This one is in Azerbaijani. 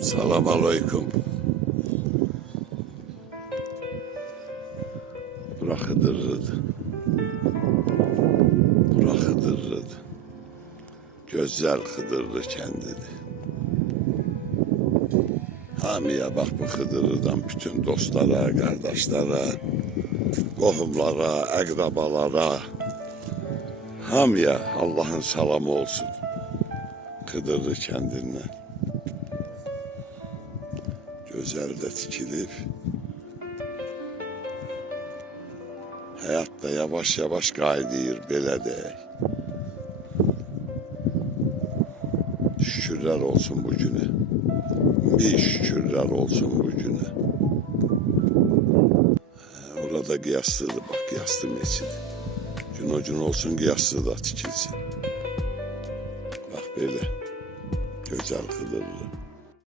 Salam aleyküm. Bura Xıdırlıdır. Bura Xıdırlıdır. Gözəl Xıdırlı kəndidir. Hamıya bax bu Xıdırlıdan bütün dostlara, qardaşlara, qohumlara, əqrabalara, hamıya Allah'ın salamı olsun. Xıdırlı kəndindən. Gözəl də tikilib. Həyat da yavaş-yavaş qaydıyır, belə deyək. Şükürlər olsun bu günə. Bir şükürlər olsun bu günə. Orada qiyaslıdır, bax, qiyaslı meçid. Gün o gün olsun, qiyaslı da tikilsin. Bax, belə. Gözəl Xıdırlı.